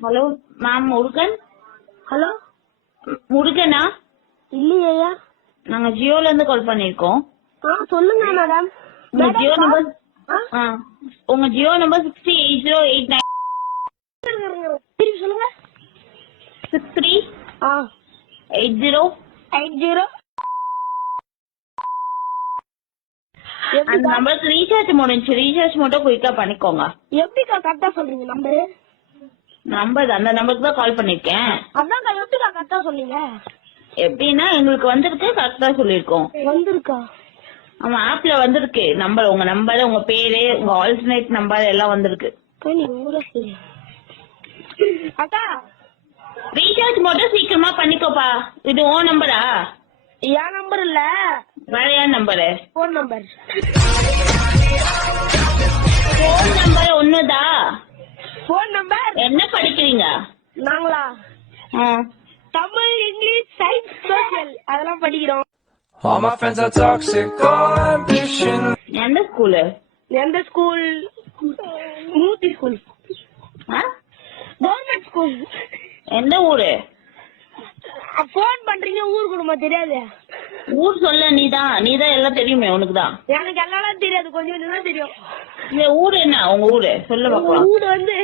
Hello ma'am Murugan. Hello முருகனா? இல்லையா? நாங்க ஜியோல இருந்து கால் பண்ணிருக்கோம். சொல்லுங்க மேடம். உங்க ஜியோ நம்பர் உங்க ஜியோ நம்பர் 608089. திருப்பி சொல்லுங்க. 638080. அந்த நம்பருக்கு ரீசார்ஜ் முடிஞ்சு. ரீசார்ஜ் மட்டும் குயிக்கா பண்ணிக்கோங்க. எப்படிக்கா கரெக்டா சொல்றீங்க நம்பரு? நம்பர் அந்த நம்பருக்கு தான் கால் பண்ணிருக்கேன். அதான்க்கா எப்படிக்கா கரெக்டா சொன்னீங்க? எப்படின்னா எங்களுக்கு வந்திருக்கு, கரெக்டா சொல்லிருக்கோம். வந்திருக்கா? ஆமா, ஆப்ல வந்திருக்கு நம்பர். உங்க நம்பர், உங்க பேரு, உங்க ஆல்டர்னேட் நம்பர் எல்லாம் வந்திருக்கு. அக்கா ரீசார்ஜ் மட்டும் சீக்கிரமா பண்ணிக்கோப்பா. இது ஓ நம்பரா? என் நம்பர் இல்ல, வேற யார் number? Phone number. Phone number ஒண்ணுதா? Phone number. என்ன படிக்கிறீங்க? நாங்களா தமிழ், இங்கிலீஷ், சயின்ஸ், சோசியல் அதெல்லாம் படிக்கிறோம். All my friends are toxic, all ambition. எந்த ஸ்கூலு? எந்த ஸ்கூல்? மூர்த்தி ஸ்கூல். Government school. எந்த ஊரு? போன் பண்றீங்க, ஊர் குடும்பம் தெரியாது? ஊர் சொல்ல. நீதான் எல்லாம் தெரியுமே உனக்குதான். எனக்கு எல்லாம் தெரியாது, கொஞ்சம் தான் தெரியும். இந்த ஊரு என்ன? உங்க ஊரு சொல்ல பாப்பா. ஊர் வந்து